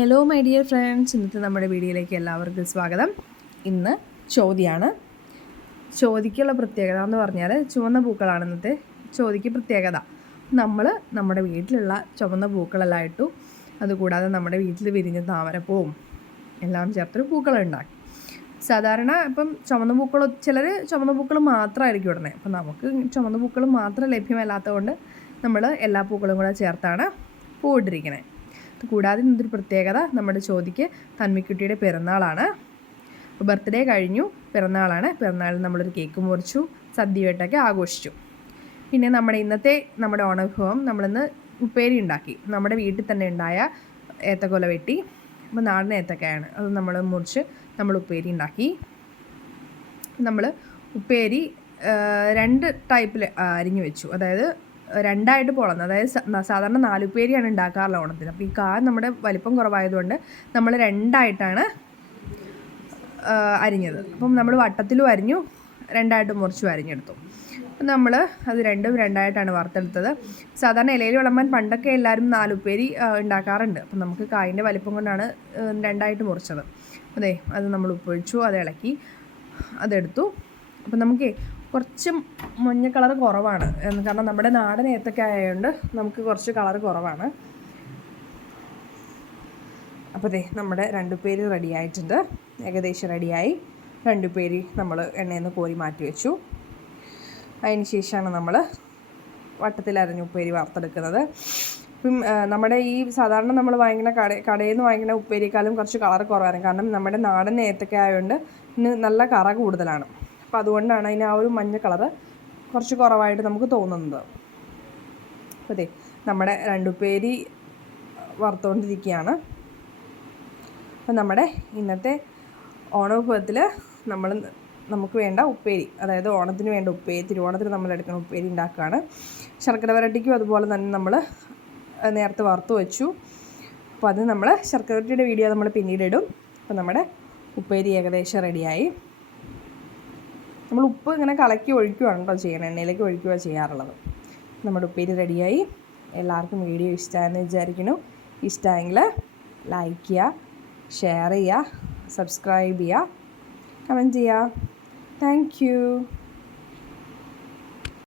Hello my dear friends, ഇന്നത്തെ നമ്മുടെ വീഡിയോയിലേക്ക് എല്ലാവർക്കും സ്വാഗതം. ഇന്ന് ചോതിയാണ്. ചോതിക്കുള്ള പ്രത്യേകത എന്ന് പറഞ്ഞാൽ ചുവന്ന പൂക്കളാണ് ഇന്നത്തെ ചോതിക്ക് പ്രത്യേകത. നമ്മൾ നമ്മുടെ വീട്ടിലുള്ള ചുവന്ന പൂക്കളെല്ലാം ഇട്ടു. അതുകൂടാതെ നമ്മുടെ വീട്ടിൽ വിരിഞ്ഞ താമരപ്പൂവും എല്ലാം ചേർത്തൊരു പൂക്കളുണ്ടാക്കി. സാധാരണ ഇപ്പം ചുവന്ന പൂക്കൾ ചിലർ ചുവന്ന പൂക്കൾ മാത്രമായിരിക്കും ഇടുന്നത്. അപ്പം നമുക്ക് ചുവന്ന പൂക്കൾ മാത്രം ലഭ്യമല്ലാത്തതുകൊണ്ട് നമ്മൾ എല്ലാ പൂക്കളും കൂടെ ചേർത്താണ് പൂവിട്ടിരിക്കുന്നത്. കൂടാതെ ഇന്നൊരു പ്രത്യേകത, നമ്മുടെ ചോതിക്ക് തന്മിക്കുട്ടിയുടെ പിറന്നാളാണ്. ബർത്ത്ഡേ കഴിഞ്ഞു, പിറന്നാളാണ്. പിറന്നാളിൽ നമ്മളൊരു കേക്ക് മുറിച്ചു, സദ്യയായിട്ടൊക്കെ ആഘോഷിച്ചു. പിന്നെ നമ്മുടെ ഓണവിഭവം നമ്മളിന്ന് ഉപ്പേരി ഉണ്ടാക്കി. നമ്മുടെ വീട്ടിൽ തന്നെ ഉണ്ടായ ഏത്തക്കൊല വെട്ടി, അപ്പോൾ നാടൻ ഏത്തക്കയാണ്, അത് നമ്മൾ മുറിച്ച് നമ്മൾ ഉപ്പേരി ഉണ്ടാക്കി. നമ്മൾ ഉപ്പേരി 2 ടൈപ്പിൽ അരിഞ്ഞു വെച്ചു. അതായത് 2ആയിട്ട് പൊളന്ന്, അതായത് സാധാരണ 4 ഉപ്പേരിയാണ് ഉണ്ടാക്കാറുള്ള ഓണത്തിന്. അപ്പോൾ ഈ നമ്മുടെ വലിപ്പം കുറവായതുകൊണ്ട് നമ്മൾ 2ആയിട്ടാണ് അരിഞ്ഞത്. അപ്പം നമ്മൾ വട്ടത്തിലും അരിഞ്ഞു, 2ആയിട്ട് മുറിച്ചും അരിഞ്ഞെടുത്തു. അപ്പം നമ്മൾ അത് 2ആയിട്ടാണ് വറുത്തെടുത്തത്. സാധാരണ ഇലയിൽ വിളമ്പാൻ പണ്ടൊക്കെ എല്ലാവരും 4 ഉപ്പേരി ഉണ്ടാക്കാറുണ്ട്. അപ്പം നമുക്ക് കായിൻ്റെ വലിപ്പം കൊണ്ടാണ് 2ആയിട്ട് മുറിച്ചത്. അതെ, അത് നമ്മൾ ഉപ്പൊഴിച്ചു, അത് ഇളക്കി അതെടുത്തു. അപ്പം നമുക്ക് കുറച്ച് മഞ്ഞ കളർ കുറവാണ്, കാരണം നമ്മുടെ നാടൻ ഏത്തക്ക ആയതുകൊണ്ട് നമുക്ക് കുറച്ച് കളർ കുറവാണ്. അപ്പോൾ നമ്മുടെ 2 ഉപ്പേരി റെഡി ആയിട്ടുണ്ട്, ഏകദേശം റെഡിയായി. 2 ഉപ്പേരി നമ്മൾ എണ്ണയിൽ നിന്ന് കോരി മാറ്റി വെച്ചു. അതിന് ശേഷമാണ് നമ്മൾ വട്ടത്തിലരിഞ്ഞ ഉപ്പേരി വറുത്തെടുക്കുന്നത്. ഇപ്പം നമ്മുടെ ഈ സാധാരണ നമ്മൾ വാങ്ങിക്കുന്ന കടയിൽ നിന്ന് വാങ്ങിക്കുന്ന ഉപ്പേരിക്കാളും കുറച്ച് കളർ കുറവാണ്, കാരണം നമ്മുടെ നാടൻ ഏത്തക്ക ആയതുകൊണ്ട് ഇന്ന് നല്ല കറ കൂടുതലാണ്. അപ്പോൾ അതുകൊണ്ടാണ് അതിന് ആ ഒരു മഞ്ഞ കളറ് കുറച്ച് കുറവായിട്ട് നമുക്ക് തോന്നുന്നത്. അപ്പോൾ നമ്മുടെ 2 ഉപ്പേരി വറുത്തുകൊണ്ടിരിക്കുകയാണ്. അപ്പോൾ നമ്മുടെ ഇന്നത്തെ ഓണവിഭവത്തിൽ നമുക്ക് വേണ്ട ഉപ്പേരി, അതായത് ഓണത്തിന് വേണ്ട ഉപ്പേരി, തിരുവോണത്തിന് നമ്മൾ എടുക്കുന്ന ഉപ്പേരി ഉണ്ടാക്കുകയാണ്. ശർക്കര വരട്ടിക്കും അതുപോലെ തന്നെ നമ്മൾ നേരത്തെ വറുത്ത് വെച്ചു. അപ്പോൾ അത് നമ്മൾ ശർക്കര വരട്ടിയുടെ വീഡിയോ നമ്മൾ പിന്നീട് ഇടും. അപ്പോൾ നമ്മുടെ ഉപ്പേരി ഏകദേശം റെഡിയായി. നമ്മൾ ഉപ്പ് ഇങ്ങനെ കലക്കി ഒഴിക്കുകയാണ് കേട്ടോ ചെയ്യണം, എണ്ണയിലേക്ക് ഒഴിക്കുകയാണ് ചെയ്യാറുള്ളത്. നമ്മുടെ ഉപ്പേരി റെഡിയായി. എല്ലാവർക്കും വീഡിയോ ഇഷ്ടമായെന്ന് വിചാരിക്കുന്നു. ഇഷ്ടമായെങ്കിൽ ലൈക്ക് ചെയ്യുക, ഷെയർ ചെയ്യുക, സബ്സ്ക്രൈബ് ചെയ്യുക, കമൻറ്റ് ചെയ്യുക. Thank you.